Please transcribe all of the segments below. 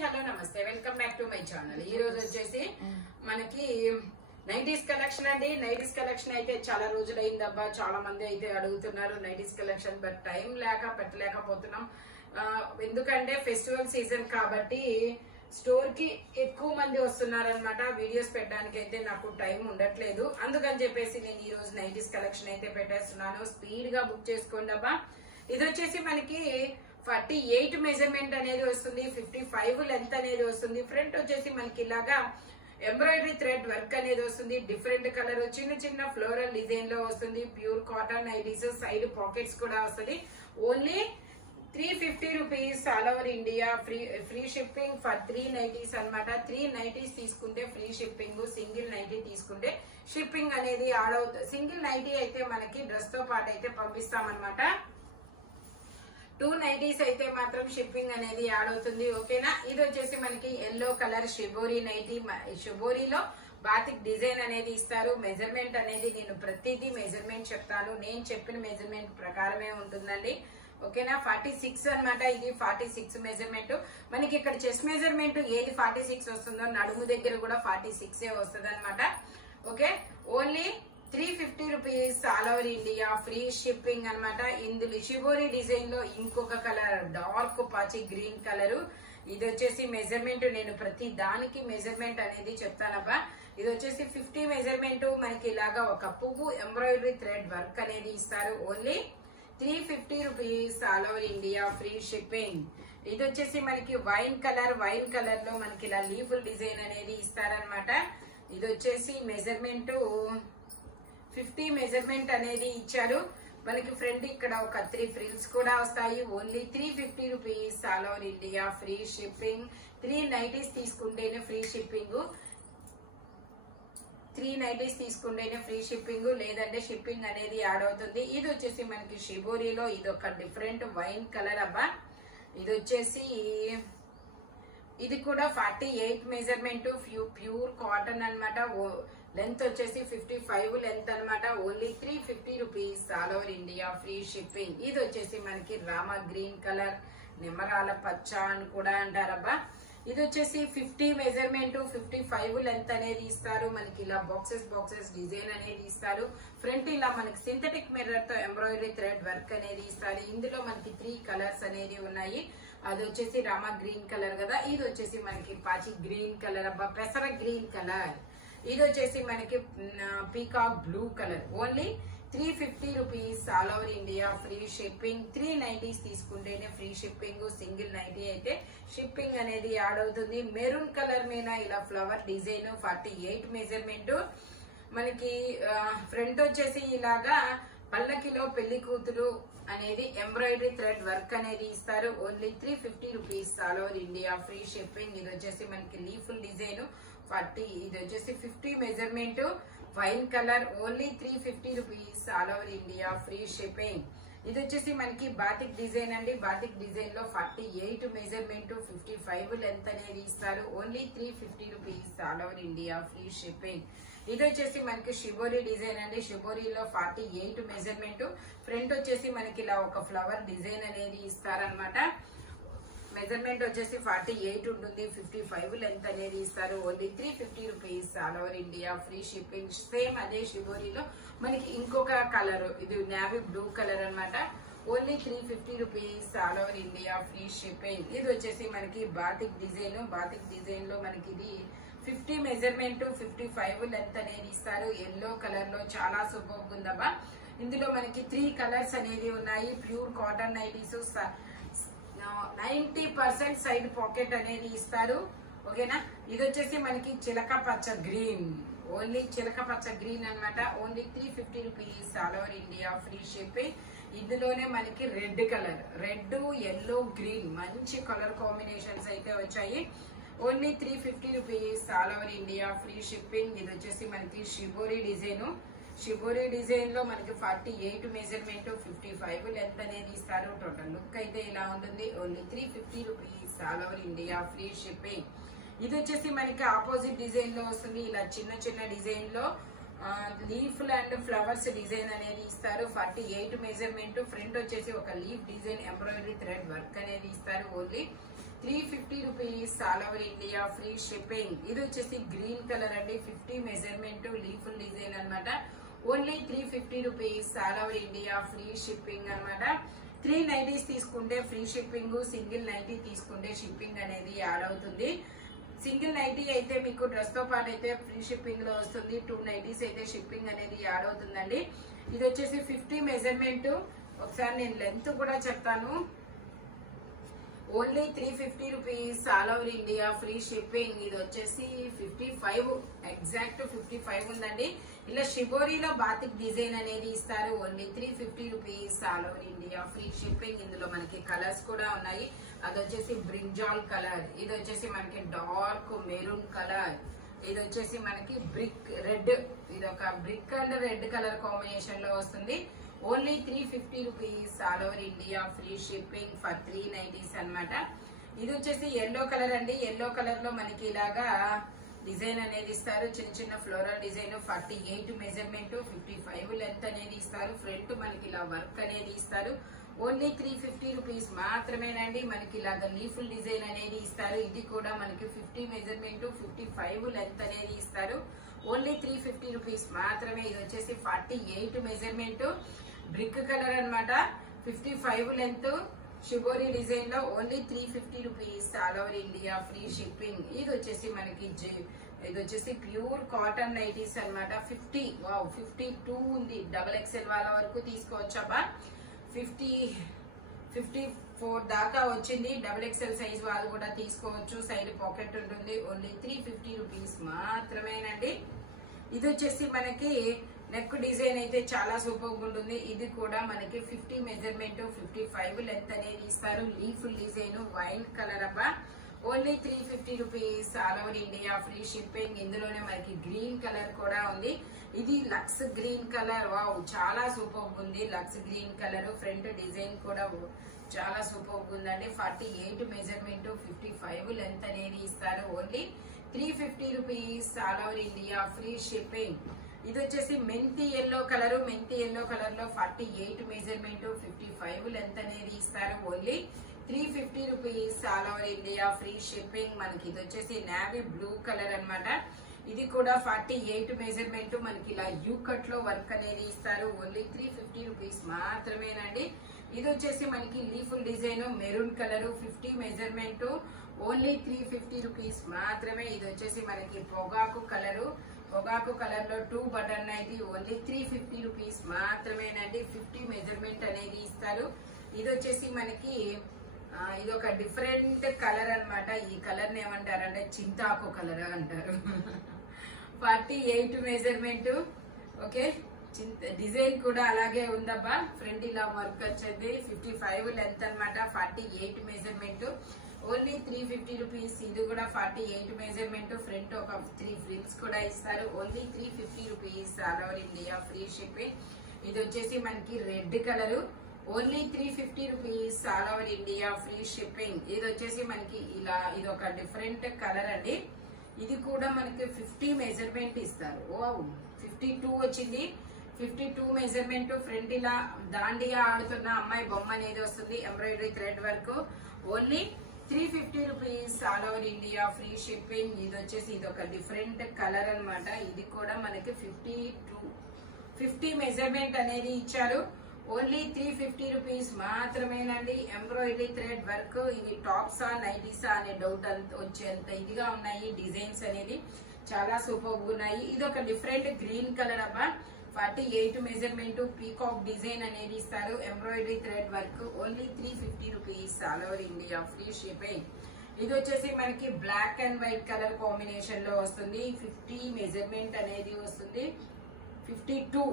Hello నమస్తే welcome back to my channel. ఈ రోజు వచ్చేసి మనకి నైటీస్ కలెక్షన్ అండి. నైటీస్ కలెక్షన్ అయితే చాలా రోజులు అయిందబ్బా, చాలా మంది అయితే అడుగుతున్నారు నైటీస్ కలెక్షన్. బట్ టైం లేక పెట్టలేకపోతున్నాం. ఎందుకంటే ఫెస్టివల్ సీజన్ కాబట్టి స్టోర్ కి ఎక్కువ మంది వస్తున్నారు అనమాట. వీడియోస్ పెట్టడానికి అయితే నాకు టైం ఉండట్లేదు. అందుకని చెప్పేసి నేను ఈ రోజు నైటీస్ కలెక్షన్ అయితే పెట్టేస్తున్నాను. స్పీడ్ గా బుక్ చేసుకోండి అబ్బా. ఇది వచ్చేసి మనకి 48 మెజర్మెంట్ అనేది వస్తుంది, 55 లెంత్ అనేది వస్తుంది. ఫ్రంట్ వచ్చేసి మనకి ఇలాగా ఎంబ్రాయిడరీ థ్రెడ్ వర్క్ అనేది వస్తుంది. డిఫరెంట్ కలర్ చిన్న చిన్న ఫ్లోరల్ డిజైన్ లో వస్తుంది. Pure cotton nighties, side pockets కూడా వస్తుంది. Only 350 rupees all over India. Free shipping for 3 nighties అనమాట. 3 నైటీస్ తీసుకుంటే ఫ్రీ షిప్పింగ్, సింగిల్ నైటీ తీసుకుంటే షిప్పింగ్ అనేది యాడ్ అవుతుంది. సింగిల్ నైటీ అయితే మనకి డ్రెస్ తో పాటు అయితే పంపిస్తామన్నమాట. 2 నైటీస్ అయితే మాత్రం షిప్పింగ్ అనేది యాడ్ అవుతుంది. ఓకేనా. ఇది వచ్చేసి మనకి ఎల్లో కలర్ షిబోరి నైటీ. షిబోరిలో బాతిక్ డిజైన్ అనేది ఇస్తారు. మెజర్మెంట్ అనేది నేను ప్రతిదీ మెజర్మెంట్ చెప్తాను. నేను చెప్పిన మెజర్మెంట్ ప్రకారమే ఉంటుందండి. ఓకేనా. 46 అనమాట. ఇది 46 మెజర్మెంట్. మనకి ఇక్కడ చెస్ట్ మెజర్మెంట్ ఏది 46 వస్తుందో నడుము దగ్గర కూడా 46 వస్తుంది అనమాట. Okay. Only 350 rupees all over India. Free shipping అనమాట. ఇందులో షిబోరి డిజైన్ లో ఇంకొక కలర్ డార్క్ పాచి గ్రీన్ కలర్. ఇది వచ్చేసి మెజర్మెంట్ నేను ప్రతి దానికి మెజర్మెంట్ అనేది చెప్తానబ్బా. ఇది వచ్చేసి 50 మెజర్మెంట్. మనకి ఇలాగా ఒక పువ్వు ఎంబ్రాయిడరీ థ్రెడ్ వర్క్ అనేది ఇస్తారు. Only 350 rupees all over India. Free shipping. ఇది వచ్చేసి మనకి వైన్ కలర్. వైన్ కలర్ లో మనకి ఇలా లీఫుల్ డిజైన్ అనేది ఇస్తారనమాట. ఇది వచ్చేసి మెజర్మెంట్ 50 మెజర్మెంట్ అనేది ఇచ్చారు. మనకి ఫ్రంట్ ఇక్కడ ఒక 3 ఫ్రిల్స్ కూడా వస్తాయి. Only 350 rupees all over India. Free shipping. 3 nighties తీసుకుంటేనే ఫ్రీ షిప్పింగ్. 3 నైటీస్ తీసుకుంటేనే ఫ్రీ షిప్పింగ్, లేదంటే షిప్పింగ్ అనేది యాడ్ అవుతుంది. ఇది వచ్చేసి మనకి షిబోరిలో ఇది ఒక డిఫరెంట్ వైన్ కలర్ అబ్బా. ఇది వచ్చేసి ఇది కూడా 48 మెజర్మెంట్. ప్యూర్ కాటన్ అనమాట. లెంత్ వచ్చేసి 55 లెంత్ అనమాట. Only 350 rupees all over India. Free shipping. ఇది వచ్చేసి మనకి రామా గ్రీన్ కలర్, నిమ్మరాల పచ్చ అని కూడా అంటారబ్బా. ఇది వచ్చేసి 50 మెజర్మెంట్, 55 లెంత్ అనేది ఇస్తారు. మనకి ఇలా బాక్సెస్ డిజైన్ అనేది ఇస్తారు. ఫ్రంట్ ఇలా మనకి సింథటిక్ మిర్రర్ తో ఎంబ్రాయిడరీ థ్రెడ్ వర్క్ అనేది ఇస్తారు. ఇందులో మనకి 3 కలర్స్ అనేది ఉన్నాయి. అది వచ్చేసి రామా గ్రీన్ కలర్ కదా. ఇది వచ్చేసి మనకి పాచి గ్రీన్ కలర్ అబ్బా, పెసర గ్రీన్ కలర్. ఇది వచ్చేసి మనకి peacock blue colour. Only 350 rupees all over India. Free shipping. 3 nighties తీసుకుంటేనే ఫ్రీ షిప్పింగ్. సింగిల్ నైటీ అయితే షిప్పింగ్ అనేది యాడ్ అవుతుంది. మెరూన్ కలర్ మీద ఇలా ఫ్లవర్ డిజైన్ 48 మెజర్మెంట్. మనకి ఫ్రంట్ వచ్చేసి ఇలాగా పల్లకిలో పెళ్లి కూతురు అనేది ఎంబ్రాయిడరీ థ్రెడ్ వర్క్ అనేది ఇస్తారు. Only 350 rupees all over India. Free shipping. ఇది వచ్చేసి మనకి లీఫుల్ డిజైన్ 40. ఇది వచ్చేసి 50 measurement wine colour. Only 350 rupees all over India. Free shipping. ఇది వచ్చేసి మనకి బాతిక్ డిజైన్ అండి. బాతిక్ డిజైన్ లో 48 మెజర్మెంట్, 55 లెంత్ అనేది ఇస్తారు. Only 350 rupees all over India. Free shipping. ఇది వచ్చేసి మనకి షిబోరి డిజైన్ అండి. షిబోరిలో 48 మెజర్మెంట్. ఫ్రంట్ వచ్చేసి మనకి ఇలా ఒక ఫ్లవర్ డిజైన్ అనేది ఇస్తారనమాట. మెజర్మెంట్ వచ్చేసి 48 ఉంటుంది, 55 లెంత్ అనేది ఇస్తారు. Only 350 rupees all over India. Free shipping. Same అదే షిబోరిలో మనకి ఇంకొక కలర్, ఇది నావీ బ్లూ కలర్ అనమాట. Only 350 rupees all over India. Free shipping. ఇది వచ్చేసి మనకి బాతిక్ డిజైన్. బాతిక్ డిజైన్ లో మనకి ఇది 50 మెజర్మెంట్, 55 లెంత్ అనేది ఇస్తారు. ఎల్లో కలర్ లో చాలా సూపర్ ఉందబ్బా. ఇందులో మనకి 3 కలర్స్ అనేది ఉన్నాయి. Pure cotton nighties. 90% side pocket అనేది ఇస్తారు. ఓకేనా. ఇది వచ్చేసి మనకి చిలక పచ్చ గ్రీన్. ఓన్లీ చిలక పచ్చ గ్రీన్ అనమాట. Only 350 rupees all over India. Free shipping. ఇందులోనే మనకి red colour, red yellow green మంచి కలర్ కాంబినేషన్స్ అయితే వచ్చాయి. Only 350 rupees all over India. Free shipping. ఇది వచ్చేసి మనకి షిబోరి డిజైన్. షిబోరి డిజైన్ లో మనకి 48 మెజర్మెంట్, 55 లెంత్ అనేది ఇస్తారు. టోటల్ లుక్ అయితే ఇలా ఉంటుంది. Only 350 rupees all over India. Free shipping. ఇది వచ్చేసి మనకి ఆపోజిట్ డిజైన్ లో వస్తుంది. ఇలా చిన్న డిజైన్ లో లీఫ్ అండ్ ఫ్లవర్స్ డిజైన్ అనేది ఇస్తారు. 48 మెజర్మెంట్. ఫ్రంట్ వచ్చేసి ఒక leaf design embroidery thread work అనేది ఇస్తారు. Only 350 rupees all over India free shipping. ఇది వచ్చేసి గ్రీన్ కలర్ అండి, 50 మెజర్మెంట్ లీఫుల్ డిజైన్ అన్నమాట. Only 350 rupees all over India free shipping అన్నమాట. 3 నైటీస్ తీసుకుంటే ఫ్రీ షిప్పింగ్, సింగిల్ నైటీ తీసుకుంటే షిప్పింగ్ అనేది యాడ్ అవుతుంది. సింగిల్ నైటీ అయితే మీకు డ్రెస్ తో పాటు అయితే ఫ్రీ షిప్పింగ్ లో వస్తుంది. 2 నైటీస్ అయితే షిప్పింగ్ అనేది యాడ్ అవుతుందండి. ఇది వచ్చేసి 50 మెజర్మెంట్. ఒకసారి నేను లెంత్ కూడా చెప్తాను. Only 350 rupees all over India free shipping. ఇది వచ్చేసి 55 ఎగ్జాక్ట్ 55 ఉందండి. ఇలా షిబోరీలో బాతిక్ డిజైన్ అనేది ఇస్తారు. Only 350 rupees all over India free shipping. ఇందులో మనకి కలర్స్ కూడా ఉన్నాయి. అది వచ్చేసి బ్రింజాల్ కలర్, ఇది వచ్చేసి మనకి డార్క్ మెరూన్ కలర్, ఇది వచ్చేసి మనకి బ్రిక్ రెడ్, ఇది ఒక brick and red colour combination లో వస్తుంది. Only 350 rupees all over India free shipping for 3 nighties అన్నమాట. ఇది వచ్చేసి ఎల్లో కలర్ అండి. ఎల్లో కలర్ లో మనకి ఇలాగా డిజైన్ అనేది ఇస్తారు, చిన్న చిన్న ఫ్లోరల్ డిజైన్. 48 మెజర్మెంట్, 55 లెంత్ అనేది ఇస్తారు. ఫ్రంట్ మనకి ఇలా వర్క్ అనేది ఇస్తారు. ఓన్లీ 350 రూపీస్ మాత్రమేనండి. మనకి ఇలాగ లీఫుల్ డిజైన్ అనేది ఇస్తారు. ఇది కూడా మనకి 50 మెజర్మెంట్, 55 లెంత్ అనేది ఇస్తారు. ఓన్లీ 350 రూపీస్ మాత్రమే. ఇది వచ్చేసి 48 మెజర్మెంట్, బ్రిక్ కలర్ అన్నమాట. 55 లెంత్, షిబోరీ డిజైన్ లో. Only 350 rupees all over India free shipping. ఇది వచ్చేసి మనకి ఇది వచ్చేసి ప్యూర్ కాటన్ నైటీస్ అన్నమాట. 52 ఉంది. XXL వాళ్ళ వరకు తీసుకోవచ్చబ్బా. 54 దాకా వచ్చింది. XXL సైజ్ వాళ్ళు కూడా తీసుకోవచ్చు. సైడ్ పాకెట్ ఉంటుంది. ఓన్లీ 350 రూపీస్ మాత్రమేనండి. ఇది వచ్చేసి మనకి నెక్ డిజైన్ అయితే చాలా సూపర్ ఉంటుంది. ఇది కూడా మనకి 50 మెజర్మెంట్, 55 లెంత్ అనేది ఇస్తారు. లీఫుల్ డిజైన్ వైన్ కలర్ అబ్బా. Only 350 rupees all over India free shipping. ఇందులోనే మనకి గ్రీన్ కలర్ కూడా ఉంది. ఇది లక్స్ గ్రీన్ కలర్. వావ్, చాలా సూపర్ ఉంది. Lux green colour front design కూడా చాలా సూపర్ ఉందండి. 48 మెజర్మెంట్, 55 లెంత్ అనేది ఇస్తారు. Only 350 rupees all over India free shipping. ఇది వచ్చేసి మెంతి ఎల్లో కలర్. మెంతి ఎల్లో కలర్ లో 48 మెజర్మెంట్, 55 లెంత్ అనేది ఇస్తారు. Only 350 rupees all over India free shipping. మనకి ఇది వచ్చేసి నావీ బ్లూ కలర్ అన్నమాట. ఇది కూడా 48 మెజర్మెంట్. మనకి ఇలా యూ కట్ లో వర్క్ అనేది ఇస్తారు. ఓన్లీ 350 రూపీస్ మాత్రమేనండి. ఇది వచ్చేసి మనకి లీఫుల్ design maroon colour, 50 measurement. Only 350 rupees మాత్రమే. ఇది వచ్చేసి మనకి పొగాకు కలర్. పొగాకు కలర్ లో 2 బటన్ అయితే ఓన్లీ 350 రూపీస్ మాత్రమేనండి. 50 మెజర్మెంట్ అనేది ఇస్తారు. ఇది వచ్చేసి మనకి ఇది ఒక డిఫరెంట్ కలర్ అన్నమాట. ఈ కలర్ ని ఏమంటారంటే చింతాకు కలర్ అంటారు. 48 మెజర్మెంట్. ఓకే, డిజైన్ కూడా అలాగే ఉందబ్బా. ఫ్రంట్ ఇలా వర్క్ వచ్చేది. 55 లెంత్ అన్నమాట. 48 మెజర్మెంట్. Only 350 rupees. ఇది కూడా 48 మెజర్మెంట్. ఫ్రంట్ ఒక 3 ఫ్రిల్స్ కూడా ఇస్తారు. Only 350 rupees all over India free shipping. ఇది వచ్చేసి మనకి red colour. Only 350 rupees all over India free shipping. ఇది వచ్చేసి మనకి ఇలా ఇది ఒక డిఫరెంట్ కలర్ అండి. ఇది కూడా మనకి 50 మెజర్మెంట్ ఇస్తారు. ఓ 52 వచ్చింది. 52 మెజర్మెంట్. ఫ్రంట్ ఇలా దాండియా ఆడుతున్న అమ్మాయి బొమ్మ అనేది వస్తుంది. Embroidery thread work. Only 350 rupees all over India free shipping. ఇది వచ్చేసి ఇది ఒక డిఫరెంట్ కలర్ అన్నమాట. ఇది కూడా మనకి 50 మెజర్మెంట్ అనేది ఇచ్చారు. ఓన్లీ 350 రూపీస్ మాత్రమేనండి. Embroidery thread work. ఇవి టాప్సా నైటీసా అనే డౌట్ వచ్చేంత ఇదిగా ఉన్నాయి. డిజైన్స్ అనేది చాలా సూపర్ ఉన్నాయి. ఇది ఒక డిఫరెంట్ గ్రీన్ కలర్ అబ్బా. 48 మెజర్మెంట్, పీకాక్ డిజైన్ అనేది ఇస్తారు. Embroidery thread work. Only 350 rupees all over India free shipping. ఇది వచ్చేసి మనకి black and white colour combination లో వస్తుంది. 50 మెజర్మెంట్ అనేది వస్తుంది. 52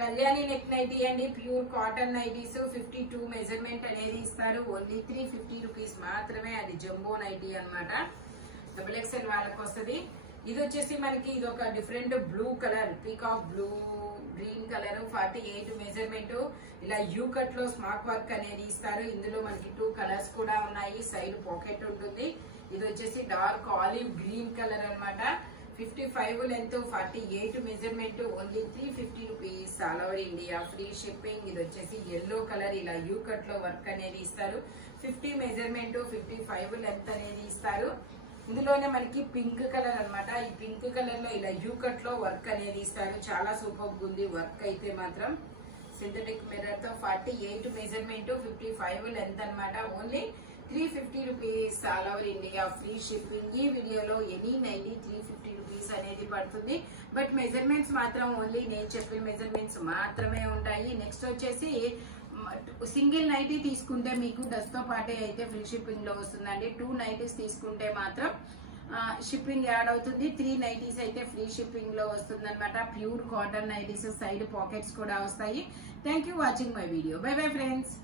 కళ్యాణి నెక్ నైటీ అండి. Pure cotton nighties. 52 మెజర్మెంట్ అనేది ఇస్తారు. ఓన్లీ 350 రూపీస్ మాత్రమే. అది జంబో నైటీ అన్నమాట. XXL వాళ్ళకి వస్తుంది. ఇది వచ్చేసి మనకి ఇది ఒక different blue colour, peacock blue green colour. 48 measurement. ఇలా యూ కట్ లో స్మార్ట్ వర్క్ అనేది ఇస్తారు. ఇందులో మనకి 2 కలర్స్ కూడా ఉన్నాయి. సైడ్ పాకెట్ ఉంటుంది. ఇది వచ్చేసి డార్క్ ఆలివ్ గ్రీన్ కలర్ అన్నమాట. 55 length 48 measurement only 350 rupees all over India free shipping. ఇది వచ్చేసి ఎల్లో కలర్ ఇలా యూ కట్ లో వర్క్ అనేది ఇస్తారు. 50 మెజర్మెంట్ 55 లెంత్ అనేది ఇస్తారు. ఇందులోనే మనకి పింక్ కలర్ అన్నమాట. ఈ పింక్ కలర్ లో ఇలా యూ కట్ లో వర్క్ అనేది ఇస్తారు. చాలా సూపర్ ఉంది వర్క్ అయితే మాత్రం. సింథటిక్ మిర్రర్ తో 48 మెజర్మెంట్ 55 లెంత్ అన్నమాట. Only 350 rupees all over India free shipping. ఈ వీడియోలో ఎనీ నైటీ 350 రూపీస్ అనేది పడుతుంది. బట్ మెజర్మెంట్స్ మాత్రం ఓన్లీ నేను చెప్పిన మెజర్మెంట్స్ మాత్రమే ఉంటాయి. నెక్స్ట్ వచ్చేసి సింగిల్ నైటీ తీసుకుంటే మీకు డ్రెస్ తో పాటే అయితే ఫ్రీ షిప్పింగ్ లో వస్తుందండి. 2 నైటీస్ తీసుకుంటే మాత్రం షిప్పింగ్ యాడ్ అవుతుంది. 3 నైటీస్ అయితే ఫ్రీ షిప్పింగ్ లో వస్తుంది అనమాట. Pure cotton nighties, side pockets కూడా వస్తాయి. Thank you watching my video. Bye bye friends.